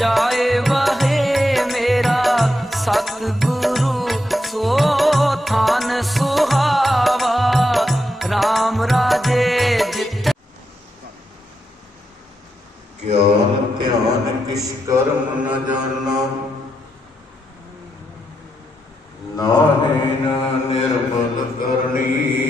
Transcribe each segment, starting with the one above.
ਜਾਏ ਵਾਹੇ ਮੇਰਾ ਸਤਿਗੁਰੂ, ਸੋ ਥਾਨ ਸੁਹਾਵਾ। RAM ਰਾਜੇ ਜਿਤ। ਗਿਆਨ ਧਿਆਨ ਕਿਛ ਕਰਮ ਨ ਜਾਣਾ। ਨਾਹੀ ਨਿਰਮਲ ਕਰਨੀ।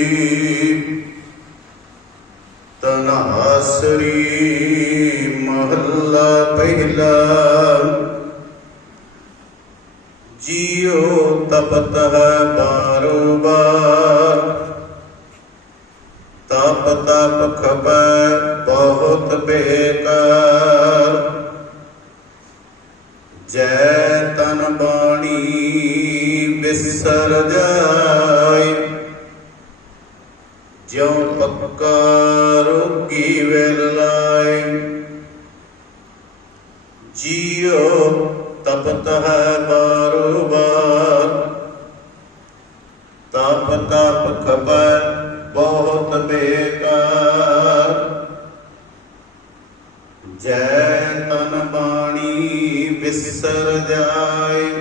ਬਿਸਰ ਜਾਏ ਜਿਉ ਪੱਕਾ ਰੋਗੀ ਵੇਲ ਲਾਏ ਜੀਉ ਤਪਤ ਹੈ ਬਾਰੋ ਬਾਰ ਤਪ ਤਪ ਖਬਰ ਬਹੁਤ ਬੇਕਾਰ। ਜੈ ਤਨ ਬਾਣੀ ਵਿਸਰ ਜਾਏ।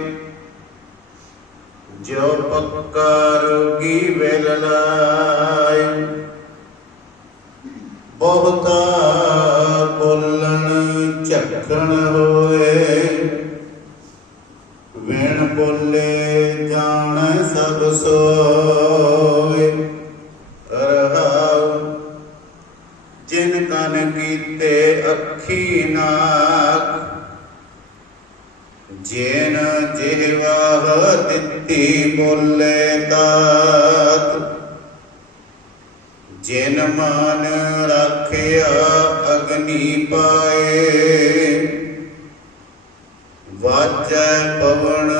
ਜੋ ਪੱਕਾ ਰੋਗੀ ਵੇਲ ਲਾਏ, ਬਹੁਤਾ ਬੋਲਣ ਝਖਣ ਹੋਏ। ਵੇਣ ਬੋਲੇ ਜਾਣ ਸਭ ਸੋਏ। ਰਹਾਉ ਜਿਨ ਕਨ ਕੀਤੇ ਅੱਖੀ ਨਾ ਜੇਨ ਜਿਹਵਾ ਦਿੱਤੀ ਬੋਲੇ ਤਾਤ। ਜਿਨ ਮਨ ਰੱਖਿਆ ਅਗਨੀ ਪਾਏ। ਵਾਜੈ ਪਵਨ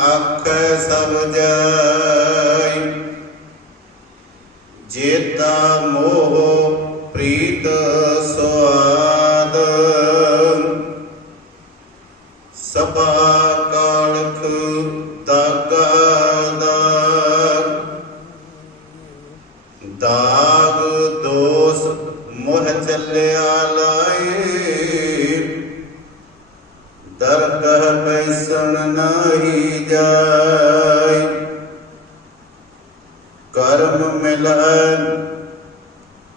ਆਖੈ ਸਭ ਜਾਈ ਜੇਤਾ ਮੋਹ ਪ੍ਰੀਤ ਦਾਗਾ ਦਾਗ ਦੋਸ ਮੋਹ ਚੱਲਿਆ ਲਾਏ। ਦਰਗਹ ਬੈਸਣ ਨਹੀਂ ਜਾਏ। ਕਰਮ ਮਿਲਨ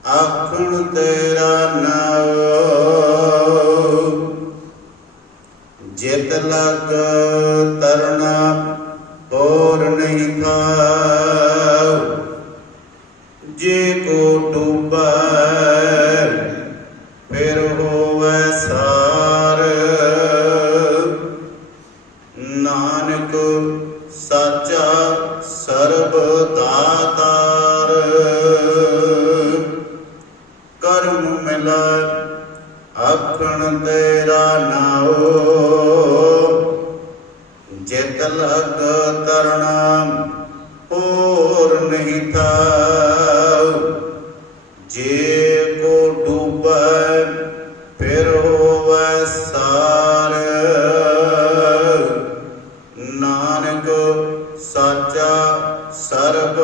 ਆਖਣ ਤੇਰਾ ਤਰਨਾ ਹੋਰ ਨਹੀਂ ਥਾਉ ਜੇ ਕੋ ਡੂਬੈ, ਫਿਰ ਹੋਵੈ ਸਾਰ। ਨਾਨਕ ਸਾਚਾ ਸਰਬ ਦਾਤਾਰ। ਕਰਮ ਮਿਲਾ, ਆਖਣ ਤੇਰਾ ਨਾਉ। ਜਿਤ ਲਗ ਤਰਣਾ ਹੋਰ ਨਹੀਂ ਥਾਉ, ਜੇ ਕੋ ਡੂਬੈ ਫਿਰ ਹੋਵੈ ਸਾਰ। ਨਾਨਕ ਸਾਚਾ ਸਰਬ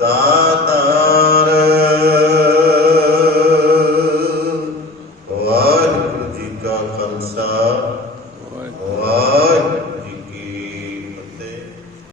ਦਾਤਾਰ